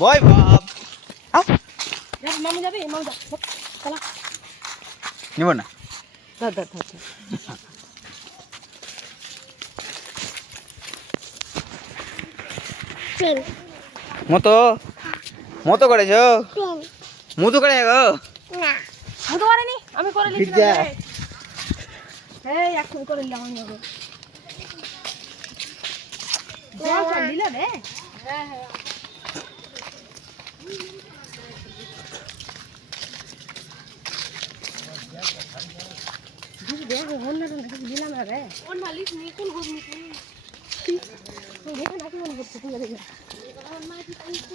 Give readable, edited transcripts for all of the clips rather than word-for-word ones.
বয় বাপ আও মামু যাবে মামু যা চলা নিব না ধর ধর ধর মতো মতো করেছো মুতু করে গো না মুতো করেনি আমি করে লিখলাম এই এখন করে নিলাম আমি গো যা দিলা রে হ্যাঁ হ্যাঁ দেখো বললে তো নাকি দিলাম না রে কোন মালিক নি কোন ঘর নি তুই দেখো নাকি মনে করছিস তুই দেখো আমার মা কি করছে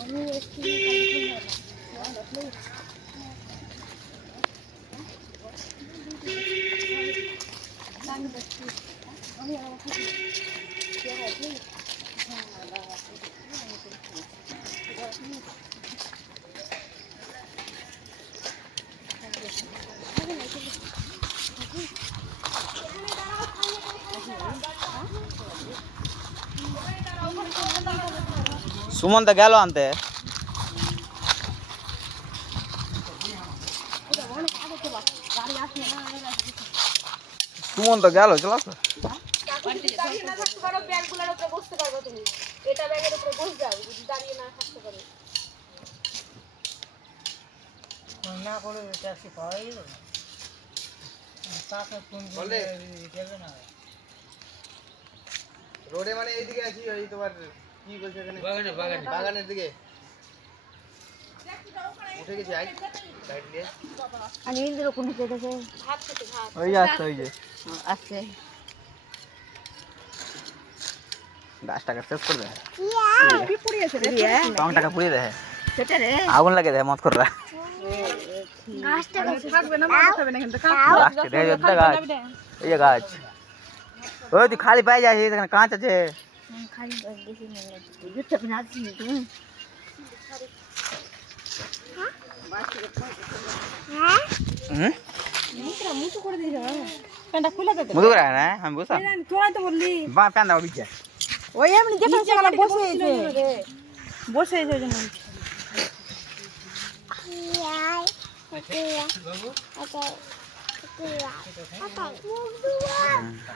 আমি একটু সুমন্ত গেল আনতে সুমন্ত গেল চলো দাঁড়িয়ে না থাকতে পারো ব্যাগগুলোর উপরে বসতে পারবে তুমি এটা ব্যাগের উপরে বসে যাও যদি দাঁড়িয়ে না থাকতে পারো না করে ট্যাক্সি পাওয়াই গেল না তাকে ফোন করে দেবে না রোডে মানে এইদিকে আছি ওই তোমার কি বলছে এখানে বাগানের দিকে উঠে গেছি আই সাইড দিয়ে আমি ইন্দ্র কোন দিকে গেছে ভাত খেতে ভাত ওই আসছে ওই যে আসছে গাছটাকে শেষ করে দেয় কি পড়ে আছে রে টংটাকে পুড়িয়ে দেয় সেটা রে আগুন লাগে দেয় মত করে গাছটা থাকবে না মাথা হবে না কিন্তু গাছটা দেয় যত গাছ এই যে গাছ ওই তুই খালি পাই যাচ্ছিস এখানে কাঁচ আছে খালি দেখি না জুতো পরে আসছি তুমি হুম মুতরা মুতো করে দিছ প্যান্টটা খুলে দে মধু করে না আমি বুঝা তোরা তো বললি বা প্যান দাও বিচে ওই এমনি যেখানে সেখানে বসে আছে বসে আছে ওই জন্য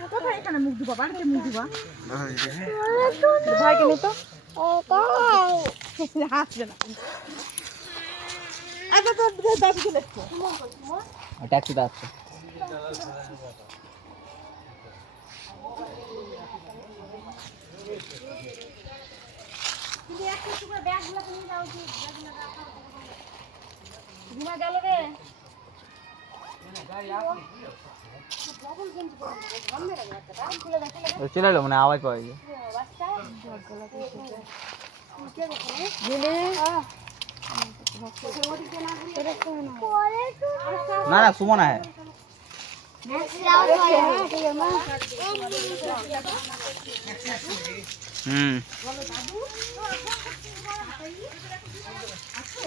কোথায় এখানে মুখ ধুবা বাড়িতে মুখ ধুবা ভাইকে নে তো হাসবে না আচ্ছা তো দাবি চলে এসছে ট্যাক্সি দা আসছে তুমি একটা টুকরো ব্যাগগুলো নিয়ে যাও কি ব্যাগগুলো রাখা ঘুমা গেল রে চলে এলো মানে আওয়াজ পাওয়া যায় না না সুমন है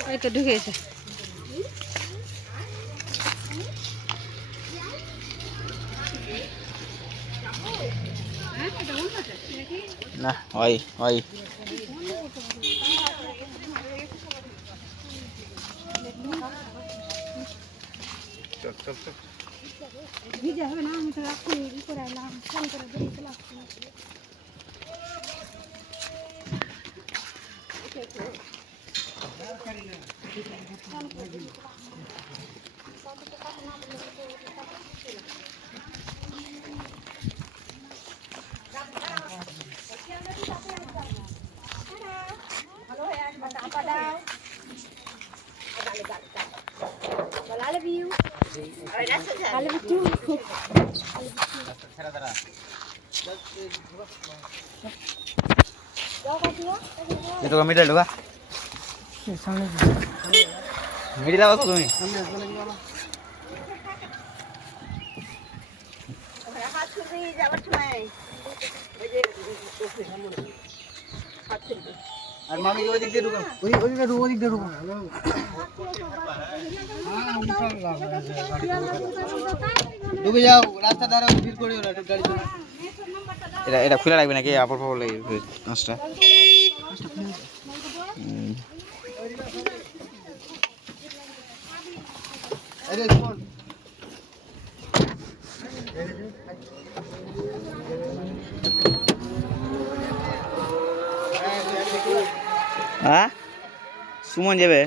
এই তো ঢুকে গেছে না ওই ওই ভিজা হবে না আমি তো রাখি ই করে এলাম ফোন করে দিয়ে চলে আসছি I love you. I love you too. ये तो मिडिल होगा मिडिल आवाज तुम्हें আর মামি ওই দিক দিয়ে ঢুকো ওই দিক দিয়ে ঢুকো ডুবে যাও রাস্তা ধারে ভিড় করিও না গাড়ি চলে এটা এটা খুলে রাখবে নাকি আপর পাবো লাগে পাঁচটা হ্যাঁ সুমন যাবে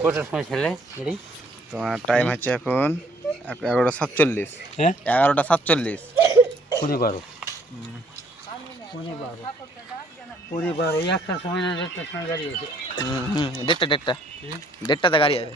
কটার সময় ছেলে গাড়ি তোমার টাইম হচ্ছে এখন 11:47 হ্যাঁ 11:47 পরিবারও পরিবার ওই একটার সময় না দেড়টার সময় গাড়ি আছে দেড়টাতে গাড়ি আছে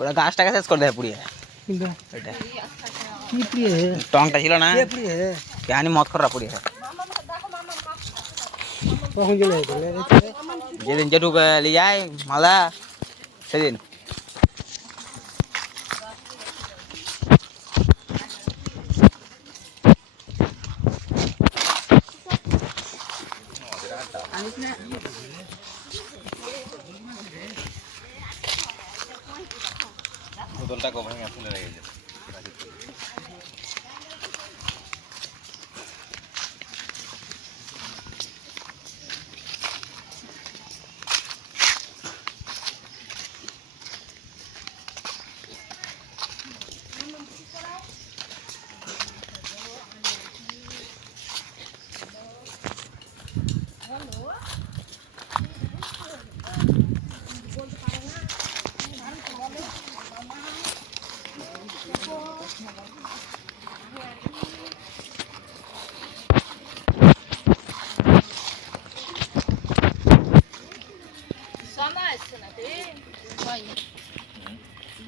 ওরা গাছটাকে শেষ করে দেয় পুড়িয়ে এটা কি প্রিয় টংটা ছিল না প্রিয় কেন মত করা পুড়িয়ে কখন গেলে যেদিন যেটুক নিয়ে যায় মালদা সেদিন বোতলটা কভার হয়ে ফুলে লেগে গেছে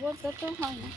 বলতে তো হয় না